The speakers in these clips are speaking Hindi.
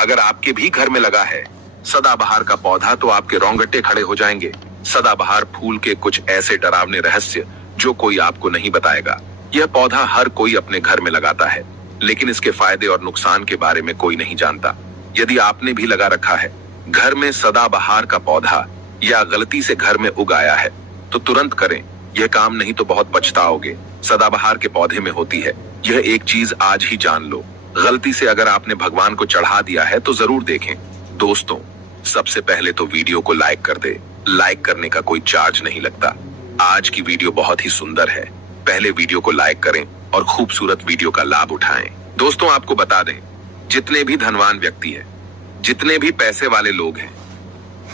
अगर आपके भी घर में लगा है सदाबहार का पौधा तो आपके रोंगटे खड़े हो जाएंगे। सदाबहार फूल के कुछ ऐसे डरावने रहस्य जो कोई आपको नहीं बताएगा। यह पौधा हर कोई अपने घर में लगाता है, लेकिन इसके फायदे और नुकसान के बारे में कोई नहीं जानता। यदि आपने भी लगा रखा है घर में सदाबहार का पौधा या गलती से घर में उगाया है तो तुरंत करें, यह काम नहीं तो बहुत पछताओगे। सदाबहार के पौधे में होती है यह एक चीज आज ही जान लो। गलती से अगर आपने भगवान को चढ़ा दिया है तो जरूर देखें। दोस्तों, सबसे पहले तो वीडियो को लाइक कर दे। लाइक करने का कोई चार्ज नहीं लगता। आज की वीडियो बहुत ही सुंदर है। पहले वीडियो को लाइक करें और खूबसूरत वीडियो का लाभ उठाएं। दोस्तों, आपको बता दें, जितने भी धनवान व्यक्ति हैं, जितने भी पैसे वाले लोग हैं,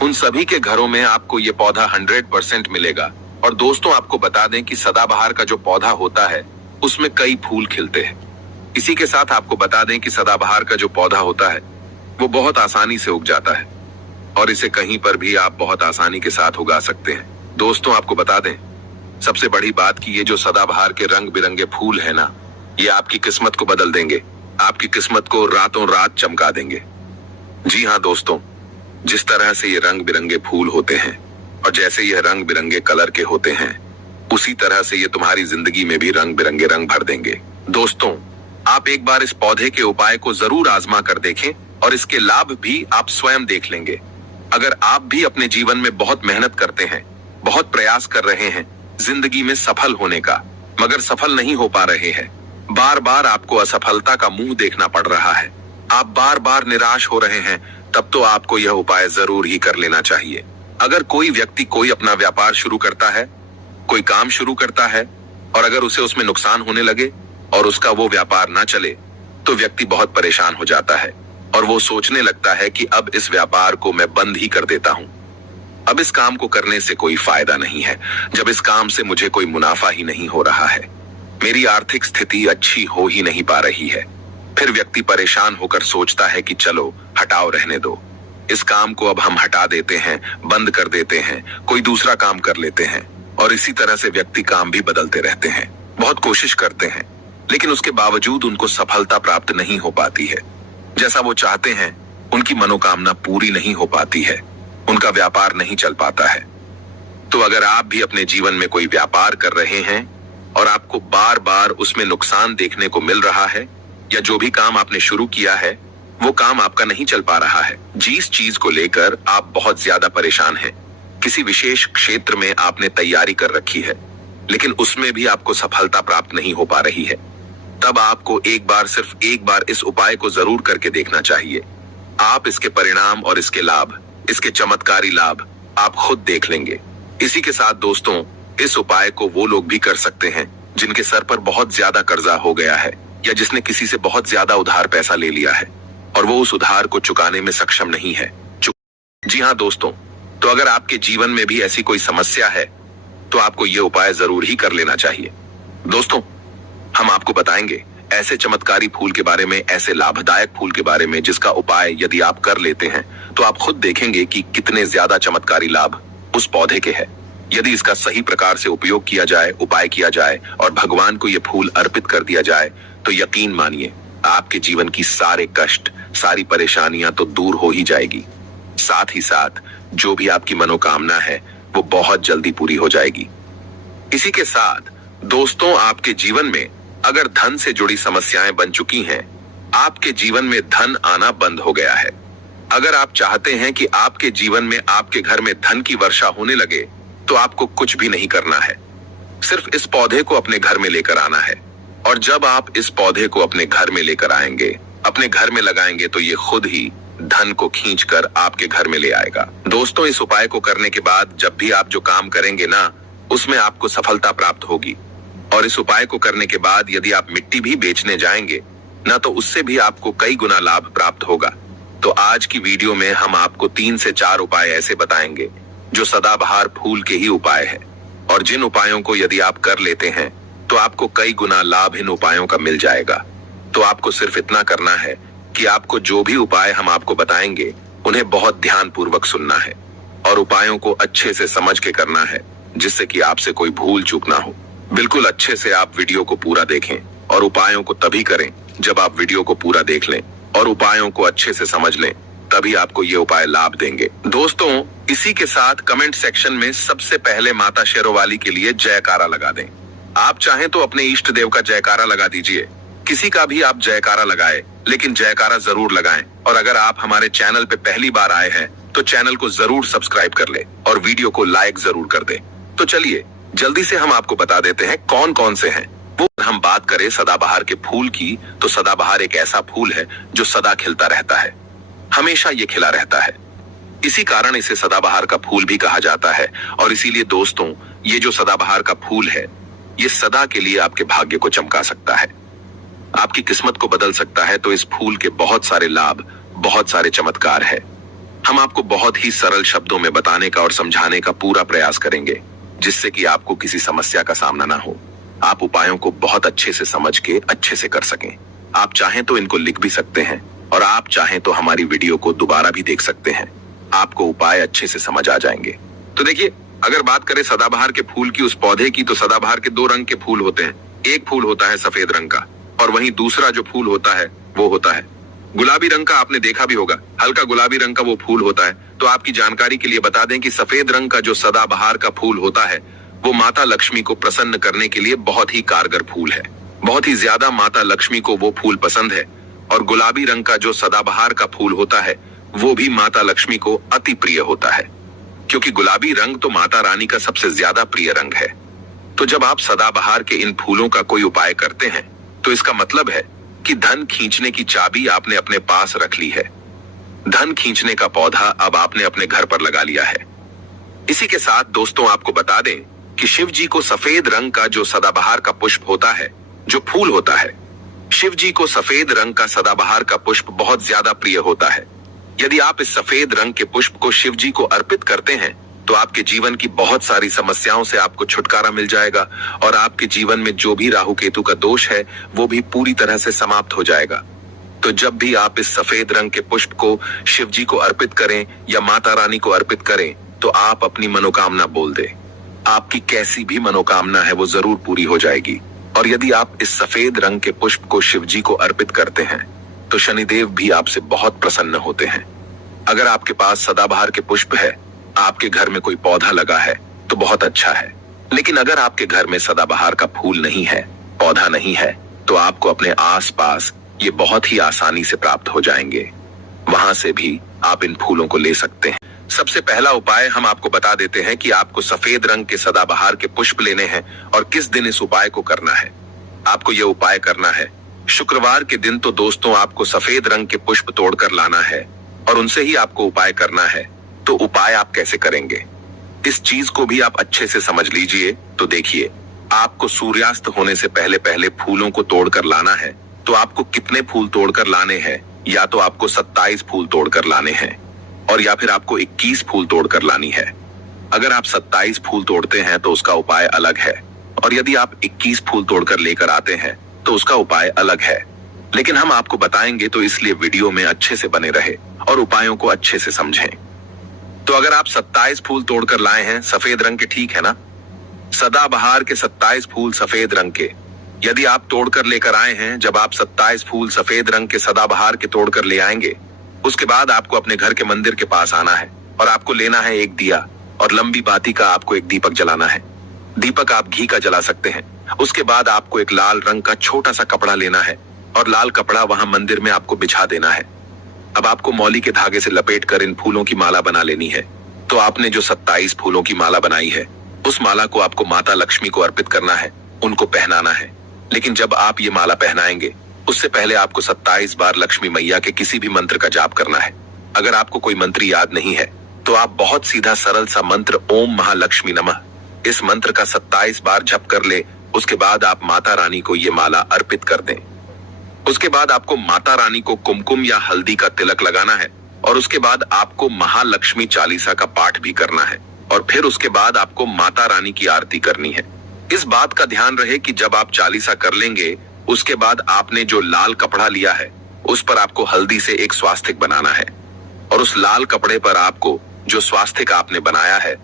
उन सभी के घरों में आपको ये पौधा 100% मिलेगा। और दोस्तों, आपको बता दें कि सदाबहार का जो पौधा होता है उसमें कई फूल खिलते हैं। इसी के साथ आपको बता दें कि सदाबहार का जो पौधा होता है वो बहुत आसानी से उग जाता है और इसे कहीं पर भी आप बहुत आसानी के साथ उगा सकते हैं। दोस्तों, आपको बता दें, सबसे बड़ी बात कि ये जो सदाबहार के रंग बिरंगे फूल है ना, ये आपकी किस्मत को बदल देंगे। आपकी किस्मत को रातों रात चमका देंगे। जी हाँ दोस्तों, जिस तरह से ये रंग बिरंगे फूल होते हैं और जैसे यह रंग बिरंगे कलर के होते हैं, उसी तरह से ये तुम्हारी जिंदगी में भी रंग बिरंगे रंग भर देंगे। दोस्तों, आप एक बार इस पौधे के उपाय को जरूर आजमा कर देखें और इसके लाभ भी आप स्वयं देख लेंगे। अगर आप भी अपने जीवन में बहुत मेहनत करते हैं, बहुत प्रयास कर रहे हैं जिंदगी में सफल होने का, मगर सफल नहीं हो पा रहे हैं, बार बार आपको असफलता का मुंह देखना पड़ रहा है, आप बार बार निराश हो रहे हैं, तब तो आपको यह उपाय जरूर ही कर लेना चाहिए। अगर कोई व्यक्ति कोई अपना व्यापार शुरू करता है, कोई काम शुरू करता है और अगर उसे उसमें नुकसान होने लगे और उसका वो व्यापार ना चले तो व्यक्ति बहुत परेशान हो जाता है और वो सोचने लगता है कि अब इस व्यापार को मैं बंद ही कर देता हूं। अब इस काम को करने से कोई फायदा नहीं है, जब इस काम से मुझे कोई मुनाफा ही नहीं हो रहा है, मेरी आर्थिक स्थिति अच्छी हो ही नहीं पा रही है। फिर व्यक्ति परेशान होकर सोचता है कि चलो हटाओ, रहने दो, इस काम को अब हम हटा देते हैं, बंद कर देते हैं, कोई दूसरा काम कर लेते हैं। और इसी तरह से व्यक्ति काम भी बदलते रहते हैं, बहुत कोशिश करते हैं, लेकिन उसके बावजूद उनको सफलता प्राप्त नहीं हो पाती है। जैसा वो चाहते हैं उनकी मनोकामना पूरी नहीं हो पाती है, उनका व्यापार नहीं चल पाता है। तो अगर आप भी अपने जीवन में कोई व्यापार कर रहे हैं और आपको बार बार उसमें नुकसान देखने को मिल रहा है, या जो भी काम आपने शुरू किया है वो काम आपका नहीं चल पा रहा है, जिस चीज को लेकर आप बहुत ज्यादा परेशान हैं, किसी विशेष क्षेत्र में आपने तैयारी कर रखी है लेकिन उसमें भी आपको सफलता प्राप्त नहीं हो पा रही है, तब आपको एक बार, सिर्फ एक बार इस उपाय को जरूर करके देखना चाहिए। आप इसके परिणाम और इसके लाभ, इसके चमत्कारी लाभ आप खुद देख लेंगे। इसी के साथ दोस्तों, इस उपाय को वो लोग भी कर सकते हैं जिनके सर पर बहुत ज्यादा कर्जा हो गया है या जिसने किसी से बहुत ज्यादा उधार पैसा ले लिया है और वो उस उधार को चुकाने में सक्षम नहीं है। जी हाँ दोस्तों, तो अगर आपके जीवन में भी ऐसी कोई समस्या है तो आपको ये उपाय जरूर ही कर लेना चाहिए। दोस्तों, हम आपको बताएंगे ऐसे चमत्कारी फूल के बारे में, ऐसे लाभदायक फूल के बारे में जिसका उपाय यदि आप कर लेते हैं तो आप खुद देखेंगे कि कितने ज्यादा चमत्कारी लाभ उस पौधे के हैं। यदि इसका सही प्रकार से उपयोग किया जाए, उपाय किया जाए और भगवान को ये फूल अर्पित कर दिया जाए तो यकीन मानिए आपके जीवन की सारे कष्ट, सारी परेशानियां तो दूर हो ही जाएगी। साथ ही साथ जो भी आपकी मनोकामना है वो बहुत जल्दी पूरी हो जाएगी। इसी के साथ दोस्तों, आपके जीवन में अगर धन से जुड़ी समस्याएं बन चुकी हैं, आपके जीवन में धन आना बंद हो गया है, अगर आप चाहते हैं कि आपके जीवन में, आपके घर में धन की वर्षा होने लगे, तो आपको कुछ भी नहीं करना है, सिर्फ इस पौधे को अपने घर में लेकर आना है। और जब आप इस पौधे को अपने घर में लेकर आएंगे, अपने घर में लगाएंगे, तो ये खुद ही धन को खींचकर आपके घर में ले आएगा। दोस्तों, इस उपाय को करने के बाद जब भी आप जो काम करेंगे ना, उसमें आपको सफलता प्राप्त होगी। और इस उपाय को करने के बाद यदि आप मिट्टी भी बेचने जाएंगे ना, तो उससे भी आपको कई गुना लाभ प्राप्त होगा। तो आज की वीडियो में हम आपको 3 से 4 उपाय ऐसे बताएंगे जो सदाबहार फूल के ही उपाय है, और जिन उपायों को यदि आप कर लेते हैं तो आपको कई गुना लाभ इन उपायों का मिल जाएगा। तो आपको सिर्फ इतना करना है कि आपको जो भी उपाय हम आपको बताएंगे उन्हें बहुत ध्यान पूर्वक सुनना है और उपायों को अच्छे से समझ के करना है, जिससे कि आपसे कोई भूल चूक ना हो। बिल्कुल अच्छे से आप वीडियो को पूरा देखें और उपायों को तभी करें जब आप वीडियो को पूरा देख लें। और उपायों को अच्छे से समझ लें, तभी आपको ये उपाय लाभ देंगे। दोस्तों, इसी के साथ कमेंट सेक्शन में सबसे पहले माता शेरोवाली के लिए जयकारा लगा दें। आप चाहें तो अपने इष्ट देव का जयकारा लगा दीजिए, किसी का भी आप जयकारा लगाए, लेकिन जयकारा जरूर लगाएं। और अगर आप हमारे चैनल पे पहली बार आए हैं तो चैनल को जरूर सब्सक्राइब कर ले और वीडियो को लाइक जरूर कर दे। तो चलिए जल्दी से हम आपको बता देते हैं कौन कौन से हैं वो। हम बात करें सदाबहार के फूल की, तो सदाबहार एक ऐसा फूल है जो सदा खिलता रहता है, हमेशा ये खिला रहता है। इसी कारण इसे सदाबहार का फूल भी कहा जाता है। और इसीलिए दोस्तों, ये जो सदाबहार का फूल है, ये सदा के लिए आपके भाग्य को चमका सकता है, आपकी किस्मत को बदल सकता है। तो इस फूल के बहुत सारे लाभ, बहुत सारे चमत्कार है। हम आपको बहुत ही सरल शब्दों में बताने का और समझाने का पूरा प्रयास करेंगे, जिससे कि आपको किसी समस्या का सामना ना हो, आप उपायों को बहुत अच्छे से समझ के अच्छे से कर सकें। आप चाहें तो इनको लिख भी सकते हैं और आप चाहें तो हमारी वीडियो को दोबारा भी देख सकते हैं, आपको उपाय अच्छे से समझ आ जाएंगे। तो देखिए, अगर बात करें सदाबहार के फूल की, उस पौधे की, तो सदाबहार के दो रंग के फूल होते हैं। एक फूल होता है सफेद रंग का और वहीं दूसरा जो फूल होता है वो होता है गुलाबी रंग का। आपने देखा भी होगा, हल्का गुलाबी रंग का वो फूल होता है। तो आपकी जानकारी के लिए बता दें कि सफेद रंग का जो सदाबहार का फूल होता है वो माता लक्ष्मी को प्रसन्न करने के लिए बहुत ही कारगर फूल है। बहुत ही ज्यादा माता लक्ष्मी को वो फूल पसंद है। और गुलाबी रंग का जो सदाबहार का फूल होता है वो भी माता लक्ष्मी को अति प्रिय होता है, क्योंकि गुलाबी रंग तो माता रानी का सबसे ज्यादा प्रिय रंग है। तो जब आप सदाबहार के इन फूलों का कोई उपाय करते हैं तो इसका मतलब है कि धन खींचने की चाबी आपने अपने पास रख ली है। धन खींचने का पौधा अब आपने अपने घर पर लगा लिया है। इसी के साथ दोस्तों, आपको बता दें कि शिव जी को सफेद रंग का जो सदाबहार का पुष्प होता है, जो फूल होता है, शिव जी को सफेद रंग का सदाबहार का पुष्प बहुत ज्यादा प्रिय होता है। यदि आप इस सफेद रंग के पुष्प को शिव जी को अर्पित करते हैं तो आपके जीवन की बहुत सारी समस्याओं से आपको छुटकारा मिल जाएगा और आपके जीवन में जो भी राहु केतु का दोष है वो भी पूरी तरह से समाप्त हो जाएगा। तो जब भी आप इस सफेद रंग के पुष्प को शिव जी को अर्पित करें या माता रानी को अर्पित करें तो आप अपनी मनोकामना बोल दें। आपकी कैसी भी मनोकामना है वो जरूर पूरी हो जाएगी। और यदि आप इस सफेद रंग के पुष्प को शिव जी को अर्पित करते हैं तो शनिदेव भी आपसे बहुत प्रसन्न होते हैं। अगर आपके पास सदाबहार के पुष्प है, आपके घर में कोई पौधा लगा है तो बहुत अच्छा है। लेकिन अगर आपके घर में सदाबहार का फूल नहीं है, पौधा नहीं है, तो आपको अपने आसपास ये बहुत ही आसानी से प्राप्त हो जाएंगे। वहां से भी आप इन फूलों को ले सकते हैं। सबसे पहला उपाय हम आपको बता देते हैं कि आपको सफेद रंग के सदाबहार के पुष्प लेने हैं और किस दिन इस उपाय को करना है। आपको यह उपाय करना है शुक्रवार के दिन। तो दोस्तों, आपको सफेद रंग के पुष्प तोड़कर लाना है और उनसे ही आपको उपाय करना है। तो उपाय आप कैसे करेंगे, इस चीज को भी आप अच्छे से समझ लीजिए। तो देखिए, आपको सूर्यास्त होने से पहले पहले फूलों को तोड़कर लाना है। तो आपको कितने फूल तोड़कर लाने हैं? या तो आपको 27 फूल तोड़कर लाने हैं और या फिर आपको 21 फूल तोड़कर लानी है। अगर आप 27 फूल तोड़ते हैं तो उसका उपाय अलग है, और यदि आप 21 फूल तोड़कर लेकर आते हैं तो उसका उपाय अलग है। लेकिन हम आपको बताएंगे, तो इसलिए वीडियो में अच्छे से बने रहे और उपायों को अच्छे से समझें। तो अगर आप 27 फूल तोड़कर लाए हैं सफेद रंग के, ठीक है ना, सदाबहार के 27 फूल सफेद रंग के यदि आप तोड़कर लेकर आए हैं, जब आप 27 फूल सफेद रंग के सदाबहार के तोड़कर ले आएंगे, उसके बाद आपको अपने घर के मंदिर के पास आना है और आपको लेना है एक दिया और लंबी बाती का आपको एक दीपक जलाना है। दीपक आप घी का जला सकते हैं। उसके बाद आपको एक लाल रंग का छोटा सा कपड़ा लेना है और लाल कपड़ा वहां मंदिर में आपको बिछा देना है। अब आपको मौली के धागे से लपेट कर इन फूलों की माला बना लेनी है। तो आपने जो 27 फूलों की माला बनाई है, उस माला को आपको माता लक्ष्मी को अर्पित करना है, उनको पहनाना है। लेकिन जब आप ये माला पहनाएंगे, उससे पहले आपको 27 बार लक्ष्मी मैया के किसी भी मंत्र का जाप करना है। अगर आपको कोई मंत्र याद नहीं है तो आप बहुत सीधा सरल सा मंत्र ओम महालक्ष्मी नमः, इस मंत्र का 27 बार जप कर ले। उसके बाद आप माता रानी को ये माला अर्पित कर दें। उसके बाद आपको माता रानी को कुमकुम या हल्दी का तिलक लगाना है और उसके बाद आपको महालक्ष्मी चालीसा का पाठ भी करना है और फिर उसके बाद आपको माता रानी की आरती करनी है। इस बात का ध्यान रहे कि जब आप चालीसा कर लेंगे, उसके बाद आपने जो लाल कपड़ा लिया है उस पर आपको हल्दी से एक स्वास्तिक बनाना है और उस लाल कपड़े पर आपको जो स्वास्तिक आपने बनाया है,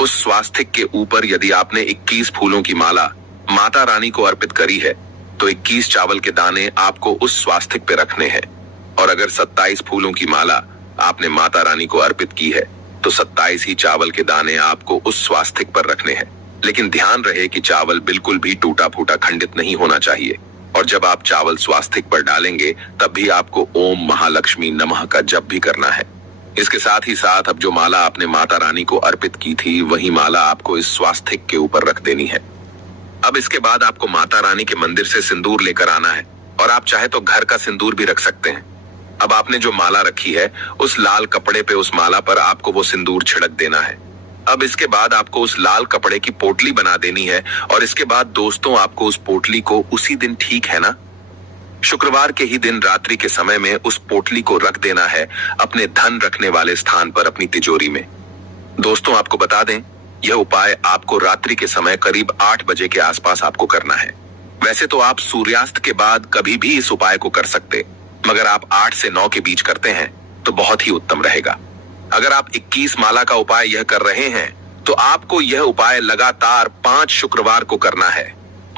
उस स्वास्तिक के ऊपर यदि आपने 21 फूलों की माला माता रानी को अर्पित करी है तो 21 चावल के दाने आपको उस स्वास्तिक पे रखने हैं और अगर 27 फूलों की माला आपने माता रानी को अर्पित की है तो 27 ही चावल के दाने आपको उस स्वास्तिक पर रखने हैं। लेकिन ध्यान रहे कि चावल बिल्कुल भी टूटा फूटा खंडित नहीं होना चाहिए। और जब आप चावल स्वास्तिक पर डालेंगे तब भी आपको ओम महालक्ष्मी नमः का जप भी करना है। इसके साथ ही साथ अब जो माला आपने माता रानी को अर्पित की थी वही माला आपको इस स्वास्तिक के ऊपर रख देनी है। अब इसके बाद आपको माता रानी के मंदिर से सिंदूर लेकर आना है और आप चाहे तो घर का सिंदूर भी रख सकते हैं। अब आपने जो माला रखी है उस लाल कपड़े पे उस माला पर आपको वो सिंदूर छिड़क देना है। अब इसके बाद आपको उस लाल कपड़े की पोटली बना देनी है और इसके बाद दोस्तों आपको उस पोटली को उसी दिन, ठीक है ना, शुक्रवार के ही दिन रात्रि के समय में उस पोटली को रख देना है अपने धन रखने वाले स्थान पर अपनी तिजोरी में। दोस्तों आपको बता दें यह उपाय आपको रात्रि के समय करीब 8 बजे के आसपास आपको करना है। वैसे तो आप सूर्यास्त के बाद कभी भी इस उपाय को कर सकते, मगर आप 8 से 9 के बीच करते हैं तो बहुत ही उत्तम रहेगा। अगर आप 21 माला का उपाय यह कर रहे हैं तो आपको यह उपाय लगातार 5 शुक्रवार को करना है।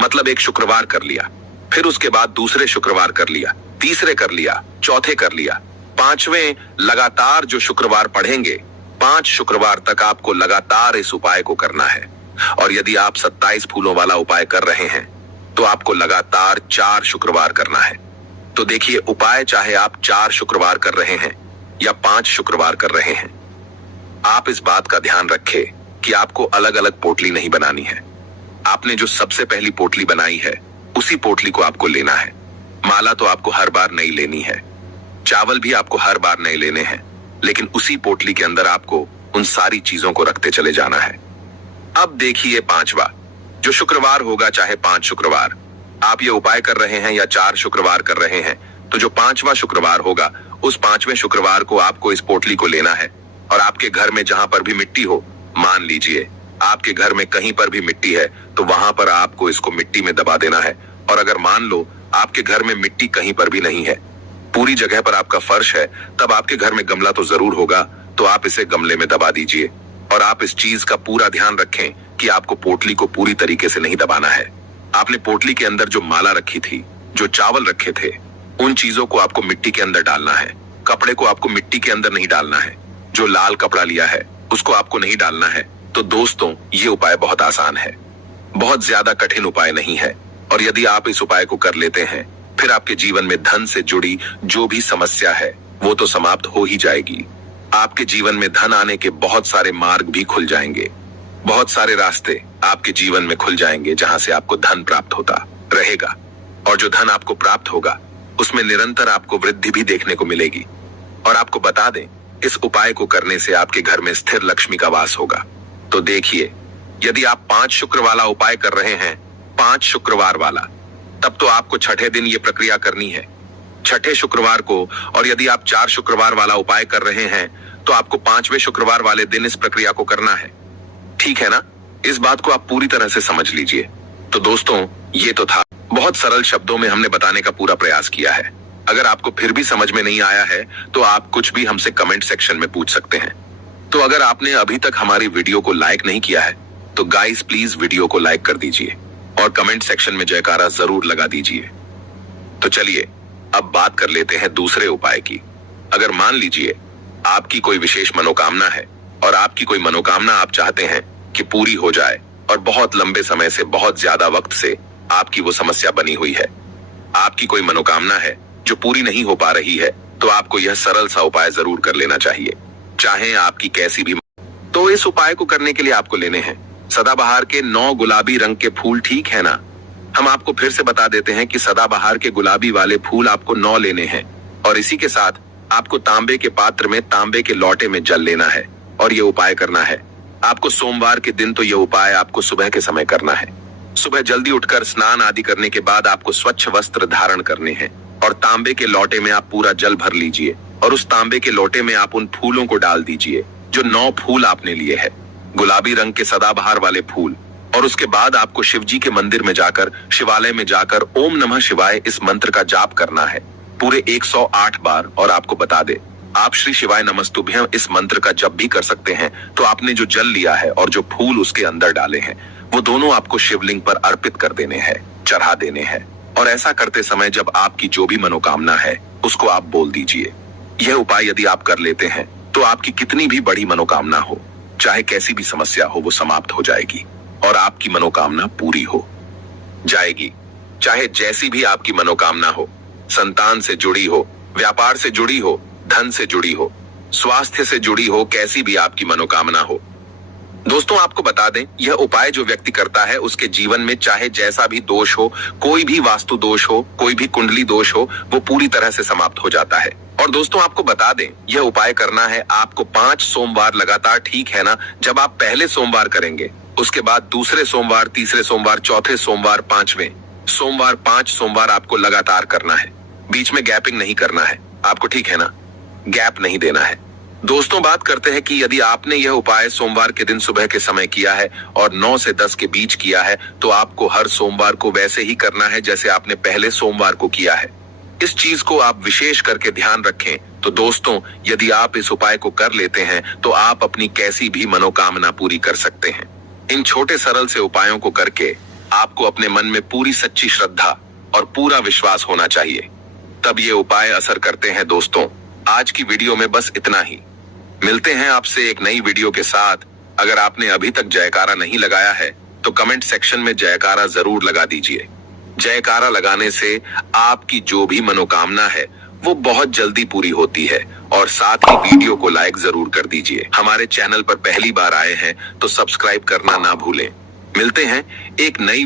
मतलब एक शुक्रवार कर लिया, फिर उसके बाद दूसरे शुक्रवार कर लिया, तीसरे कर लिया, चौथे कर लिया, 5वें लगातार जो शुक्रवार पढ़ेंगे 5 शुक्रवार तक आपको लगातार इस उपाय को करना है। और यदि आप 27 फूलों वाला उपाय कर रहे हैं तो आपको लगातार 4 शुक्रवार करना है। तो देखिए उपाय चाहे आप 4 शुक्रवार कर रहे हैं या 5 शुक्रवार कर रहे हैं, आप इस बात का ध्यान रखें कि आपको अलग अलग पोटली नहीं बनानी है। आपने जो सबसे पहली पोटली बनाई है उसी पोटली को आपको लेना है। माला तो आपको हर बार नहीं लेनी है, चावल भी आपको हर बार नहीं लेने हैं, लेकिन उसी पोटली के अंदर आपको उन सारी चीजों को रखते चले जाना है। अब देखिए 5वां जो शुक्रवार होगा, चाहे 5 शुक्रवार आप ये उपाय कर रहे हैं या 4 शुक्रवार कर रहे हैं, तो जो 5वां शुक्रवार होगा उस 5वें शुक्रवार को आपको इस पोटली को लेना है और आपके घर में जहां पर भी मिट्टी हो, मान लीजिए आपके घर में कहीं पर भी मिट्टी है तो वहां पर आपको इसको मिट्टी में दबा देना है। और अगर मान लो आपके घर में मिट्टी कहीं पर भी नहीं है, पूरी जगह पर आपका फर्श है, तब आपके घर में गमला तो जरूर होगा, तो आप इसे गमले में दबा दीजिए। और आप इस चीज का पूरा ध्यान रखें कि आपको पोटली को पूरी तरीके से नहीं दबाना है। आपने पोटली के अंदर जो माला रखी थी, जो चावल रखे थे, उन चीजों को आपको मिट्टी के अंदर डालना है। कपड़े को आपको मिट्टी के अंदर नहीं डालना है, जो लाल कपड़ा लिया है उसको आपको नहीं डालना है। तो दोस्तों ये उपाय बहुत आसान है, बहुत ज्यादा कठिन उपाय नहीं है। और यदि आप इस उपाय को कर लेते हैं फिर आपके जीवन में धन से जुड़ी जो भी समस्या है वो तो समाप्त हो ही जाएगी। आपके जीवन में धन आने के बहुत सारे मार्ग भी खुल जाएंगे, बहुत सारे रास्ते आपके जीवन में खुल जाएंगे जहां से आपको धन प्राप्त होता रहेगा। और जो धन आपको प्राप्त होगा उसमें निरंतर आपको वृद्धि भी देखने को मिलेगी। और आपको बता दें इस उपाय को करने से आपके घर में स्थिर लक्ष्मी का वास होगा। तो देखिए यदि आप 5 शुक्र वाला उपाय कर रहे हैं, 5 शुक्रवार वाला, तब तो आपको छठे दिन ये प्रक्रिया करनी है, छठे शुक्रवार को। और यदि आप 4 शुक्रवार वाला उपाय कर रहे हैं तो आपको 5वें शुक्रवार वाले दिन इस प्रक्रिया को करना है। ठीक है ना, इस बात को आप पूरी तरह से समझ लीजिए। तो दोस्तों ये तो था, बहुत सरल शब्दों में हमने बताने का पूरा प्रयास किया है। अगर आपको फिर भी समझ में नहीं आया है तो आप कुछ भी हमसे कमेंट सेक्शन में पूछ सकते हैं। तो अगर आपने अभी तक हमारी वीडियो को लाइक नहीं किया है तो गाइस प्लीज वीडियो को लाइक कर दीजिए और कमेंट सेक्शन में जयकारा जरूर लगा दीजिए। तो चलिए अब बात कर लेते हैं दूसरे उपाय की। अगर मान लीजिए आपकी कोई विशेष मनोकामना है और आपकी कोई मनोकामना आप चाहते हैं कि पूरी हो जाए और बहुत लंबे समय से, बहुत ज्यादा वक्त से आपकी वो समस्या बनी हुई है, आपकी कोई मनोकामना है जो पूरी नहीं हो पा रही है, तो आपको यह सरल सा उपाय जरूर कर लेना चाहिए, चाहे आपकी कैसी भी। तो इस उपाय को करने के लिए आपको लेने हैं सदाबहार के 9 गुलाबी रंग के फूल। ठीक है ना, हम आपको फिर से बता देते हैं कि सदाबहार के गुलाबी वाले फूल आपको 9 लेने हैं और इसी के साथ आपको तांबे के पात्र में, तांबे के लोटे में जल लेना है और ये उपाय करना है। आपको सोमवार के दिन तो ये उपाय आपको सुबह के समय करना है। सुबह जल्दी उठकर स्नान आदि करने के बाद आपको स्वच्छ वस्त्र धारण करने हैं और तांबे के लोटे में आप पूरा जल भर लीजिए और उस तांबे के लोटे में आप उन फूलों को डाल दीजिए जो 9 फूल आपने लिए हैं, गुलाबी रंग के सदाबहार वाले फूल। और उसके बाद आपको शिवजी के मंदिर में जाकर, शिवालय में जाकर ओम नमः शिवाय इस मंत्र का जाप करना है पूरे 108 बार। और आपको बता दे, आप श्री शिवाय नमस्तुभ्यं इस मंत्र का जप भी कर सकते हैं। तो आपने जो जल लिया है और जो फूल उसके अंदर डाले हैं वो दोनों आपको शिवलिंग पर अर्पित कर देने हैं, चढ़ा देने हैं। और ऐसा करते समय जब आपकी जो भी मनोकामना है उसको आप बोल दीजिए। यह उपाय यदि आप कर लेते हैं तो आपकी कितनी भी बड़ी मनोकामना हो, चाहे कैसी भी समस्या हो, वो समाप्त हो जाएगी और आपकी मनोकामना पूरी हो जाएगी। चाहे जैसी भी आपकी मनोकामना हो, संतान से जुड़ी हो, व्यापार से जुड़ी हो, धन से जुड़ी हो, स्वास्थ्य से जुड़ी हो, कैसी भी आपकी मनोकामना हो। दोस्तों आपको बता दें, यह उपाय जो व्यक्ति करता है उसके जीवन में चाहे जैसा भी दोष हो, कोई भी वास्तु दोष हो, कोई भी कुंडली दोष हो, वो पूरी तरह से समाप्त हो जाता है। और दोस्तों आपको बता दें, यह उपाय करना है आपको 5 सोमवार लगातार, ठीक है ना। जब आप पहले सोमवार करेंगे, उसके बाद दूसरे सोमवार, तीसरे सोमवार, चौथे सोमवार, 5वें सोमवार, 5 सोमवार आपको लगातार करना है। बीच में गैपिंग नहीं करना है आपको, ठीक है ना, गैप नहीं देना है। दोस्तों बात करते हैं कि यदि आपने यह उपाय सोमवार के दिन सुबह के समय किया है और 9 से 10 के बीच किया है, तो आपको हर सोमवार को वैसे ही करना है जैसे आपने पहले सोमवार को किया है। इस चीज को आप विशेष करके ध्यान रखें। तो दोस्तों यदि आप इस उपाय को कर लेते हैं तो आप अपनी कैसी भी मनोकामना पूरी कर सकते हैं। इन छोटे सरल से उपायों को करके आपको अपने मन में पूरी सच्ची श्रद्धा और पूरा विश्वास होना चाहिए, तब ये उपाय असर करते हैं। दोस्तों आज की वीडियो में बस इतना ही। मिलते हैं आपसे एक नई वीडियो के साथ। अगर आपने अभी तक जयकारा नहीं लगाया है तो कमेंट सेक्शन में जयकारा जरूर लगा दीजिए। जयकारा लगाने से आपकी जो भी मनोकामना है वो बहुत जल्दी पूरी होती है। और साथ ही वीडियो को लाइक जरूर कर दीजिए। हमारे चैनल पर पहली बार आए हैं तो सब्सक्राइब करना ना भूलें। मिलते हैं एक नई